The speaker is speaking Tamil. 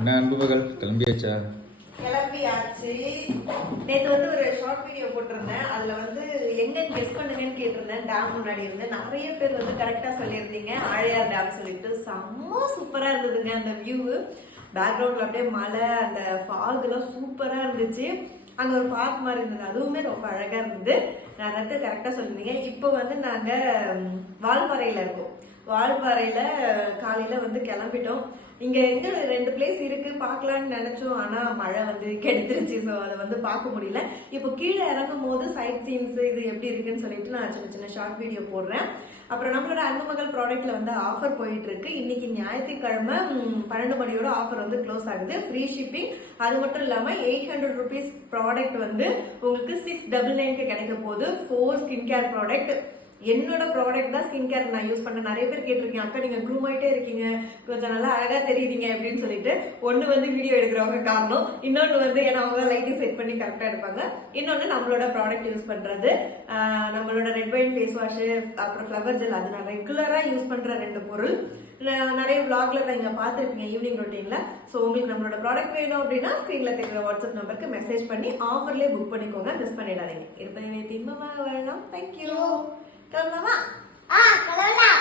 என்ன அன்பு மகள் கிளம்பியாச்சா? கிளம்பியாச்சு. நேற்று வந்து ஒரு ஷார்ட் வீடியோ போட்டிருந்தேன். அதுல வந்து எங்கன்னு கெஸ் பண்ணுங்கன்னு கேட்டிருந்தேன். டேம் முன்னாடி இருந்து நிறைய பேர் வந்து கரெக்டா சொல்லியிருந்தீங்க. ஆழியார் டேம் சொல்லிட்டு செம்ம சூப்பரா இருந்ததுங்க. அந்த வியூ பேக்ரவுண்ட்ல அப்படியே மலை, அந்த ஃபாக் எல்லாம் சூப்பரா இருந்துச்சு. அங்க ஒரு பார்க் மாதிரி இருந்தது, அதுவுமே ரொம்ப அழகா இருந்தது. நிறைய கரெக்டா சொல்லியிருந்தீங்க. இப்போ வந்து நாங்க வால்பாறையில இருக்கோம். வால்பாறையில காலையில வந்து கிளம்பிட்டோம். இங்க எங்க 2 பிளேஸ் இருக்கு பார்க்கலாம்னு நினைச்சோம். ஆனா மழை வந்து கெடுத்துருச்சு. ஸோ அதை வந்து பார்க்க முடியல. இப்போ கீழே இறங்கும் போது சைட் சீன்ஸ் இது எப்படி இருக்குன்னு சொல்லிட்டு நான் சின்ன சின்ன ஷார்ட் வீடியோ போடுறேன். அப்புறம் நம்மளோட அன்பு மகள் ப்ராடக்ட்ல வந்து ஆஃபர் போயிட்டு இருக்கு. இன்னைக்கு ஞாயிற்றுக்கிழமை 12 மணியோட ஆஃபர் வந்து க்ளோஸ் ஆகுது. Free shipping. அது மட்டும் இல்லாம 800 ருபீஸ் ப்ராடக்ட் வந்து உங்களுக்கு 699 கிடைக்க போகுது. 4 ஸ்கின் கேர் ப்ராடக்ட். என்னோட ப்ராடக்ட் தான் ஸ்கின் கேர் நான் யூஸ் பண்ண. நிறைய பேர் கேட்டிருக்கீங்க, அக்கா நீங்க க்ரூம் ஆயிட்டே இருக்கீங்க, கொஞ்சம் நல்லா அழகா தெரியுறீங்க அப்படின்னு சொல்லிட்டு. ஒண்ணு வந்து வீடியோ எடுக்கிறவங்க காரணம், இன்னொன்று வந்து ஏன்னா அவங்க லைட்டிங் செட் பண்ணி கரெக்டா எடுப்பாங்க. இன்னொன்று நம்மளோட ப்ராடக்ட் யூஸ் பண்றது, நம்மளோட ரெட் வைன் ஃபேஸ் வாஷ், அப்புறம் ஃப்ளவர் ஜெல். அது நான் ரெகுலரா யூஸ் பண்ற 2 பொருள். நிறைய விளாக்ல நீங்க பார்த்துருப்பீங்க ஈவினிங் ரொட்டீன்ல. ஸோ உங்களுக்கு நம்மளோட ப்ராடக்ட் வேணும் அப்படின்னா ஸ்க்ரீன்ல தெரியுற வாட்ஸ்அப் நம்பருக்கு மெசேஜ் பண்ணி ஆஃபர்லேயே புக் பண்ணிக்கோங்க. மிஸ் பண்ணிடாதீங்க. இருப்பதை திம்பமாக வரலாம். தேங்க்யூ. கிளம்பலாமா? கிளம்பலாம்.